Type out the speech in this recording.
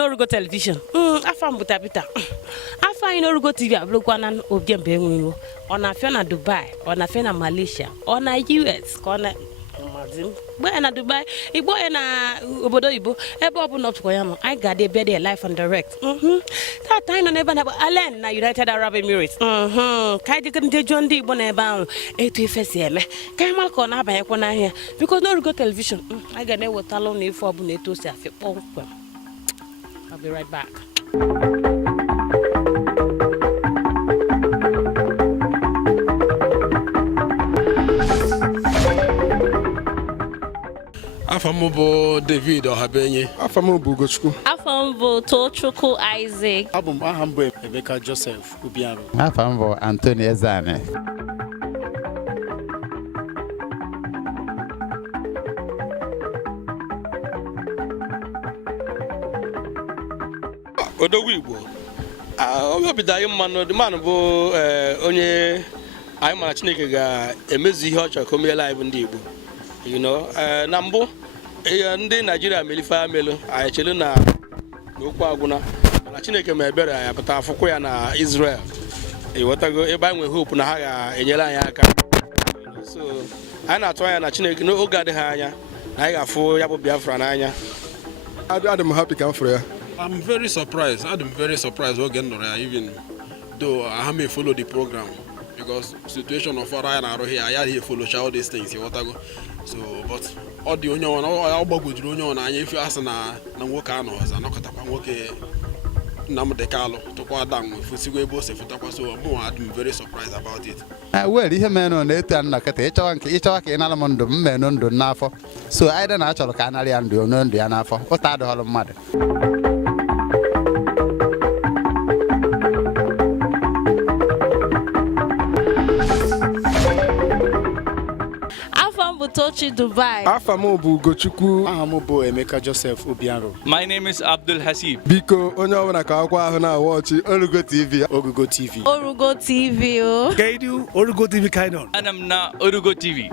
n'Orugo television afọ mbụta bita afọ anyị n'Orugo TV abụrụkwa na obiembe enwewo ọ na-afịa na Dubai ọ na-afịa na Malaysia ọ na US ka ọ na gbe na Dubai igbo na obodo oyibo ebe ọ bụ na ọtụkọ ya nọ anyị ga-adị ebe dị live and direct tata anyị nọ n'ebe na Allen na United Arab Emirates ka anyị dịka ndị jụọ ndị igbo n'ebe ahụ etu ife si eme ka anyị mara ka ọ na-abanyekwa n'ahịa because n'Orugo television anyị ga na-ewetalụ na ife ọbụla etu o si afị kpọmkwem. I'll be right back. Afam bụ David Ohabenye. Afam bụ Ugochukwu. Afam bụ Tochukwu Isaac. Aha m bụ Emeka Joseph Obiaro. Afam bụ Anthony Ezane. Odogwu Igbo onye obido anyị mmanụ bụ onye anyị mara Chineke ga-emezu ihe ọ chọrọ ka o meela anyị bụ ndị Igbo na mbụ ndị Naijiria melife ya melu anyị chere na okwu agwụna mana Chineke ma ebere anyị pụta afụkwa ya na Israel ịghọtago ebe anyị nwere hope na ha ga-enyere anyị aka so anyị na-atụ anya na Chineke n'oge adịghị anya na anyị ga-afụ ya bụ Biafra n'anya. Adị m happy ka m fụrụ ya. I'm very surprised. I'm very surprised again, even though I haven't followed the program because situation of what I know here, I here follow all these things. You want to go? So, but all the onion, all bagu onion, and if you ask na work on us, and not work nam de Carlo to go down if we see we both if so more. I'm very surprised about it. Well, ihe mere na etu a nnọkọta ịchọwa ka ị nara m ndụ m mee ndụ n'afọ so anyị na achọrọ ka a nara ya ndụ ya n'afọ ụta adịghọrọ mmadụ. Tochi Dubai. Afam bụ Ugochukwu. Aha m bụ Emeka Joseph Obiaro. My name is Abdul Hasib. Biko onye ọbụla ka akwa ahụ na-awọchi Orugo TV. Orugo TV. Orugo TV. Kaidu Orugo TV Kainon. Anam na Orugo TV.